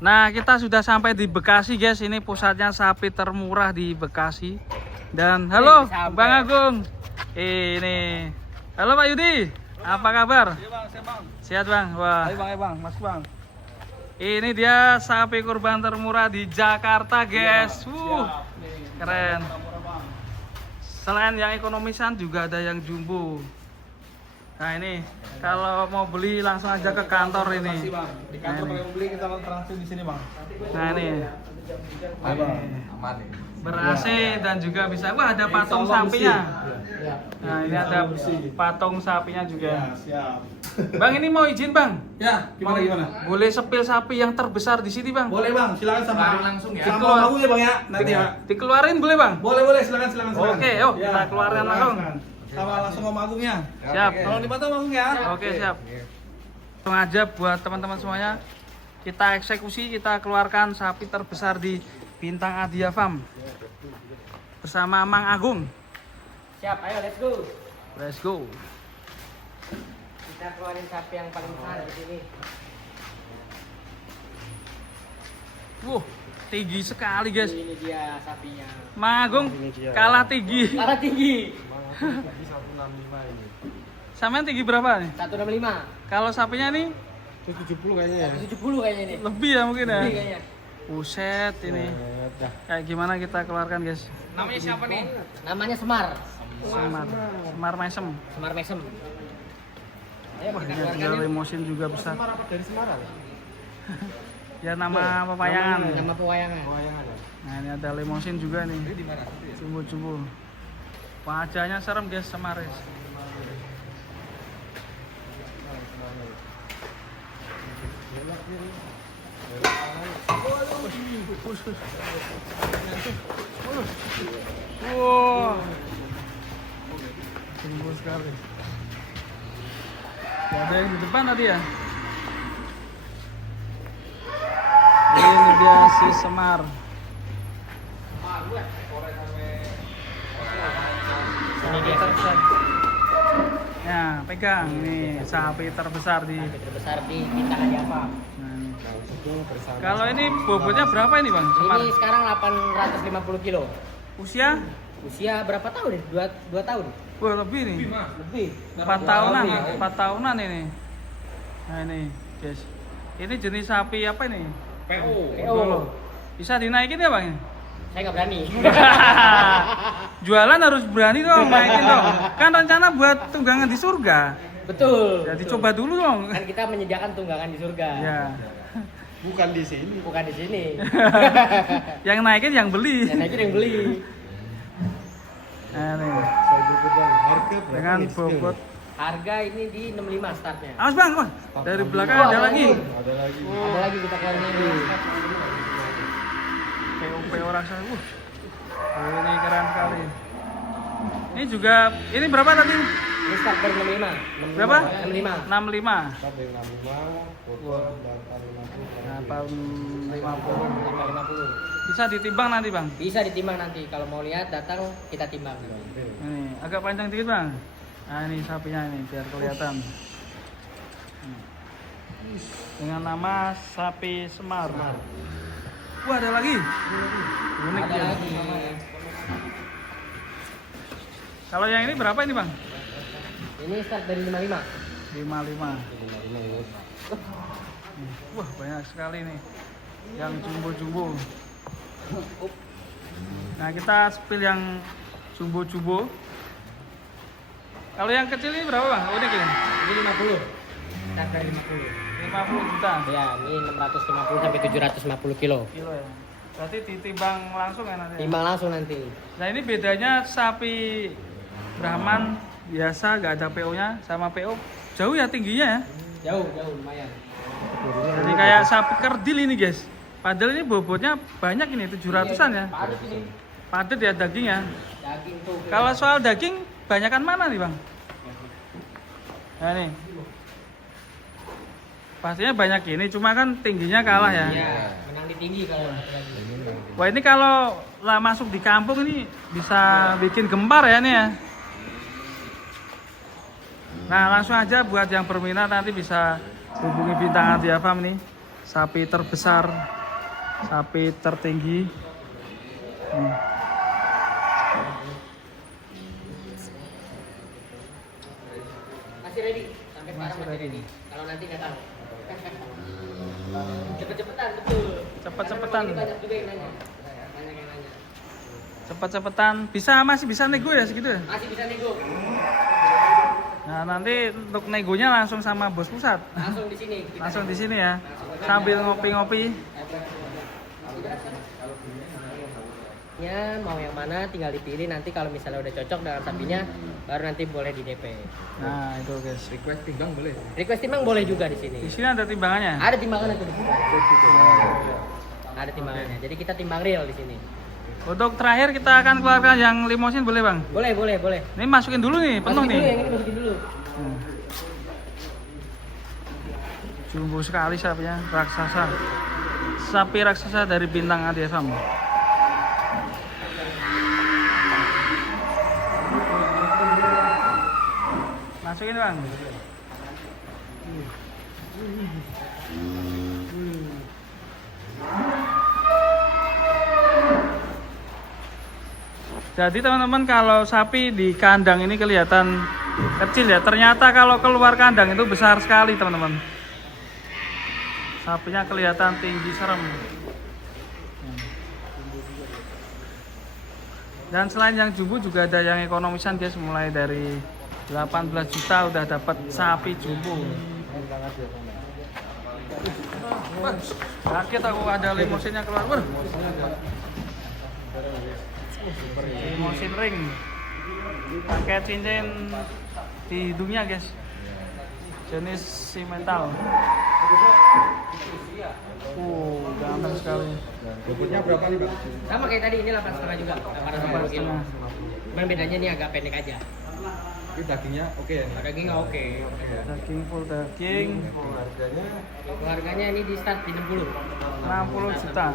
Nah, kita sudah sampai di Bekasi, guys. Ini pusatnya sapi termurah di Bekasi. Dan halo, Bang Agung. Ini. Halo Pak Yudi. Apa kabar? Iya bang, saya bang. Sehat Bang. Wah. Ayo bang, bang, mas bang. Ini dia sapi kurban termurah di Jakarta, guys. Siap. Nih, Keren. murah-murah, bang. Selain yang ekonomisan juga ada yang jumbo. Nah ini kalau mau beli langsung aja ke kantor ini. Makasih, bang. Di kantor Nah, ini. pakai beli kita transaksi di sini bang. Nah ini Ayo bang. Aman nih. ber AC dan juga bisa. Wah ada patung Insya Allah sapinya. bersih. Ya. Nah ini Insya ada Allah bersih. patung sapinya Ya, juga. siap. Bang ini mau izin bang. Ya, gimana gimana? Boleh sepil sapi yang terbesar di sini bang? Boleh bang, silakan sama Keluarin langsung ya. Sama Dikeluar. mau ya bang ya, nanti ya. Dikeluarin boleh bang? Boleh boleh, silakan silakan. silakan. Oke, yuk, kita keluarkan langsung. Sama langsung sama Agungnya. Siap. Tolong dibantu Bang Agung ya. Oke siap. Langsung aja buat teman-teman semuanya. Kita eksekusi, kita keluarkan sapi terbesar di Bintang Adia Farm bersama Mang Agung. Siap, ayo let's go. Let's go. Kita keluarin sapi yang paling besar di sini. Wuh, tinggi sekali guys. Ini dia sapinya. Mang Agung kalah tinggi. Kalah tinggi. Sampean tinggi berapa nih? 165. Kalau sapinya nih 70 kayaknya ya. 170 kayaknya ini. lebih ya mungkin ya. Lebih kayaknya. Buset ini. Kayak gimana kita keluarkan guys? Namanya siapa nih? Namanya Semar. Semar. Semar Mesem. Semar Mesem. Ayo Wah, kita dia keluarkan juga yuk. limosin juga besar. Semar apa dari Semarang? Ya nama pewayangan. Nama pewayangan. Nah ini ada limosin juga nih. Di mana? Jumbo-jumbo. Wajahnya serem guys Semaris. Wow. Jumbo sekali. Ada yang di depan tadi ya? Ini dia si Semar. Ini dia Terbesar. Ya, pegang nih sapi terbesar di. sapi terbesar di Bintang Adia Farm. Nah, ini. Kalau ini bobotnya berapa ini bang? Semar. Ini sekarang 850 kilo. Usia? Usia berapa tahun nih? 2 tahun. Wah lebih nih. Lebih. 4 tahunan. 4 tahunan ini. Nah ini guys. Ini jenis sapi apa ini? PO. Dolo. Bisa dinaikin ya bang? Saya nggak berani. Jualan harus berani dong, naikin dong. Kan rencana buat tunggangan di surga. Betul. Jadi betul. coba dulu dong. Kan kita menyediakan tunggangan di surga. Ya. Bukan di sini. Bukan di sini. Yang naikin yang beli. Dan aja yang beli. Nah, nih. Harga berapa? Dengan nih? bobot. Harga ini di 65 startnya. Awas bang, wah. Dari belakang Wah, ada lagi. Ada lagi. Ada lagi kita keluarin lagi. PO raksasa. Ini keren sekali. Ini juga, ini berapa tadi? Ini start dari 65. Berapa? 65. 65. Sampai 65, Nah, tahun 50. Sampai 50. Bisa ditimbang nanti bang. Bisa ditimbang nanti. Kalau mau lihat datang kita timbang. Ini agak panjang dikit bang. Nah ini sapinya ini biar kelihatan. Dengan nama sapi Semar. Wah ada lagi. Unik Ada ya. lagi. Kalau yang ini berapa ini bang? Ini start dari 55. 55. Wah banyak sekali nih. Yang jumbo-jumbo. Nah kita spill yang jumbo-jumbo. Kalau yang kecil ini berapa bang? Unik ini? Ini 50. Start dari 50. 50 juta. Ya, ini 650 sampai 750 kilo. Kilo ya. Berarti ditimbang langsung ya nanti. Timbang langsung nanti. Nah ini bedanya sapi Brahman biasa nggak ada PO-nya sama PO jauh ya tingginya ya. Jauh, lumayan. Jadi kayak sapi kerdil ini guys. Padahal ini bobotnya banyak ini 700-an ya. Padat ini. Padat ya dagingnya. Daging tuh. Kalau soal daging banyakan mana nih bang? Nah nih. Pastinya banyak ini, cuma kan tingginya kalah ya. Iya, menang di tinggi kalau. Wah ini kalau lah masuk di kampung ini bisa bikin gempar ya nih ya. Nah langsung aja buat yang berminat nanti bisa hubungi Bintang Adia Farm nih. sapi terbesar, sapi tertinggi. Nih. Masih ready? Sampai sekarang Masih masih ready. ready. Kalau nanti nggak tahu. Cepet-cepetan betul. Cepet-cepetan. Karena banyak juga yang nanya. Banyak yang nanya. Cepet-cepetan, masih bisa nego ya segitu ya? Masih bisa nego. Nah nanti untuk negonya langsung sama bos pusat. Langsung di sini. Langsung di sini ya, sambil ngopi-ngopi. Ya mau yang mana tinggal dipilih, nanti kalau misalnya udah cocok dengan sapinya baru nanti boleh di DP. Nah itu guys. Request timbang boleh. Request timbang boleh juga di sini. Di sini ada timbangannya. Ada timbangan itu di sini. Ada timbangannya. Jadi kita timbang real di sini. Untuk terakhir kita akan keluarkan yang limosin boleh bang? Boleh, boleh, boleh. Ini masukin dulu nih, penuh Masukin nih. dulu, yang ini masukin dulu. Jumbo sekali sapinya, raksasa. Sapi raksasa dari Bintang Adi Farm. Masukin bang. Jadi teman-teman kalau sapi di kandang ini kelihatan kecil ya, ternyata kalau keluar kandang itu besar sekali teman-teman. Sapinya kelihatan tinggi serem. Dan selain yang jumbo juga ada yang ekonomisan guys, mulai dari 18 juta udah dapat sapi jumbo. Kaget aku ada limosinnya keluar. Limosin ring pakai cincin di hidungnya guys, jenis simental. Ganteng sekali. Bobotnya berapa nih Bang? Sama kayak tadi, ini 8,5 juga. 8,5 kilo. 8,5. Cuman bedanya ini agak pendek aja. Tapi dagingnya oke ya? Dagingnya oke. Daging full daging, Harganya Harganya ini di start di 60. 60 juta.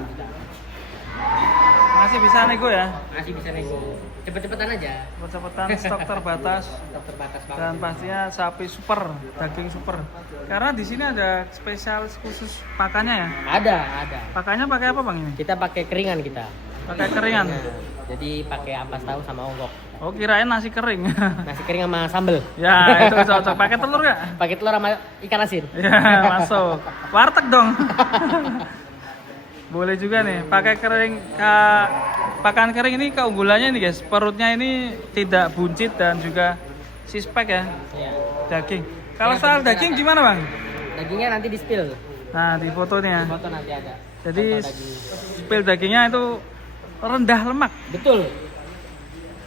Masih bisa nego ya? Masih bisa nego. Cepet-cepetan aja. Cepet-cepetan, stok terbatas. Tetap terbatas banget. Dan pastinya sapi super, daging super. Karena di sini ada spesialis khusus pakannya ya. Ada, ada. Pakannya pakai apa bang ini? Kita pakai keringan kita. Pakai keringan. Nah, jadi pakai ampas tahu sama onggok. Oh kirain nasi kering. Nasi kering sama sambel. Ya itu cocok. Pakai telur nggak? Pakai telur sama ikan asin. Ya masuk. Warteg dong. Boleh juga nih. Pakai kering. Pakan kering ini keunggulannya nih guys. Perutnya ini tidak buncit dan juga sispek ya. Iya. Daging. Kalau Ya, soal bentuknya daging rata. gimana bang? Dagingnya nanti di spill. Nah di fotonya. Foto nanti ada. Jadi Foto daging. spill dagingnya itu rendah lemak, Betul.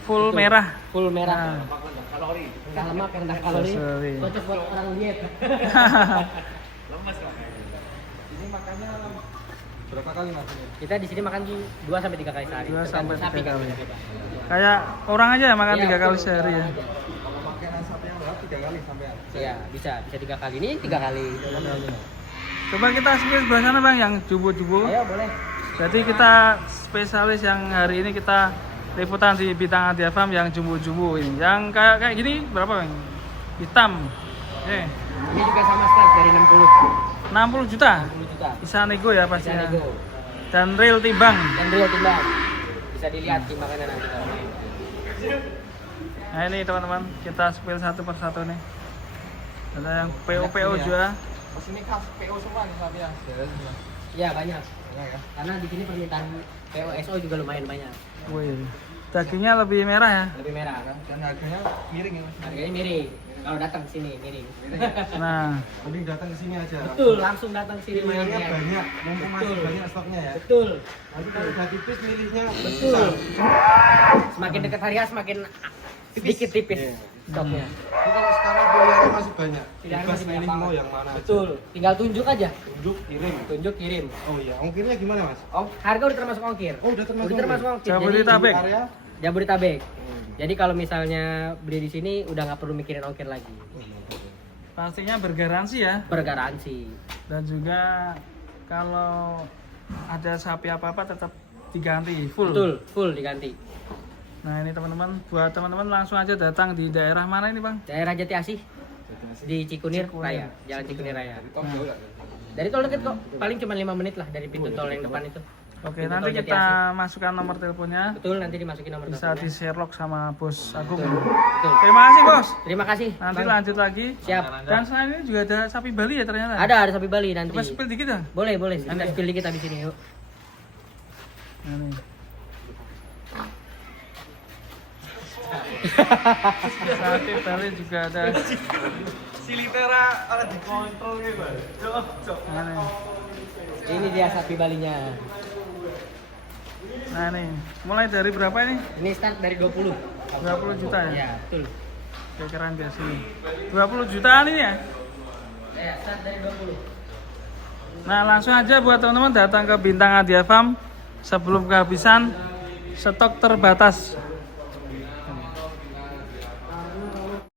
full Betul. merah. Full merah. Nah. Rendah lemak, rendah kalori. Sorry. Cocok buat orang diet. ini makannya berapa kali Mas? Kita di sini makan 2 sampai 3 kali sehari. 2 sampai Tergantung sapi 3 kan kali. beda-beda. Kayak orang aja makan Iya, 3 kali betul, sehari ya. orang aja. Kalau pakai nasi sapi yang berat 3 kali sampai. Iya, bisa 3 kali. Ini 3 kali. Coba kita spill sebelah sana bang, yang jumbo-jumbo. Ayo boleh. Jadi kita spesialis yang hari ini kita liputan di Bintang Adi Farm yang jumbo-jumbo ini. Yang kayak gini berapa bang? Hitam. Oke. Ini juga sama start dari 60. 60 juta. 60 juta. Bisa nego ya Bisa pastinya. nego. Dan real timbang. Dan real timbang. Bisa dilihat timbangannya nanti kalau main. Nah ini teman-teman, kita spill satu persatu nih. Ada yang PO juga. Pas ini khas PO semua nih sapi ya. Iya, banyak. Ya ya. Karena di sini permintaan POSO juga lumayan banyak. Wih, dagingnya lebih merah ya. Lebih merah. Dan harganya miring ya Mas. Harganya miring. Kalau datang ke sini miring. Nah, Mending datang ke sini aja. Betul, langsung datang ke sini main Pilihannya lihat. banyak, mumpung masih Betul. banyak stoknya ya. Betul. Nanti kalau udah tipis milihnya Betul. besar. Semakin dekat hari H semakin sedikit tipis Iya. stoknya. Tapi kalau sekarang pilihannya masih banyak. Pilihannya Bebas masih milih banyak mau banget. yang mana aja. Betul. Tinggal tunjuk aja. Tunjuk kirim. Tunjuk kirim. Oh iya, ongkirnya gimana Mas? Oh, harga udah termasuk ongkir. Oh, udah termasuk Udah termasuk ongkir. Jabodetabek. Jadi, Area? Jabodetabek. Jadi kalau misalnya beli di sini udah nggak perlu mikirin ongkir lagi. pastinya bergaransi ya. Bergaransi. Dan juga kalau ada sapi apa-apa tetap diganti full. Betul, full diganti. Nah ini teman-teman, buat teman-teman langsung aja datang di daerah mana ini bang? Daerah Jati Asih di Cikunir Cikunir. Raya, Jalan Cikunir Raya. Top jauh nggak? Dari tol deket kok, paling cuma 5 menit lah dari pintu tol yang depan itu. Oke, Pintu nanti tol Jati kita Asih. masukkan nomor teleponnya. Betul, nanti dimasukin nomor Bisa teleponnya. di Sherlock sama Bos Agung. Betul. Betul. Terima kasih Bos. Terima kasih. Nanti Bang. lanjut lagi. Siap. Dan selain ini juga ada sapi Bali ya ternyata. Ada sapi Bali nanti. Coba spill dikit ya. Boleh. Kita spill dikit habis ini yuk. Nah, nih. Sapi Bali juga ada. Silitera ada dikontrol gitu. Nah, nih. Ini dia sapi Balinya. Nah, nih. Mulai dari berapa ini? Ini start dari 20. 20 juta ya? Iya, betul. Oke, keren biasa nih. 20 jutaan ini ya? Ya, start dari 20. Nah, langsung aja buat teman-teman datang ke Bintang Adia Farm sebelum kehabisan, stok terbatas.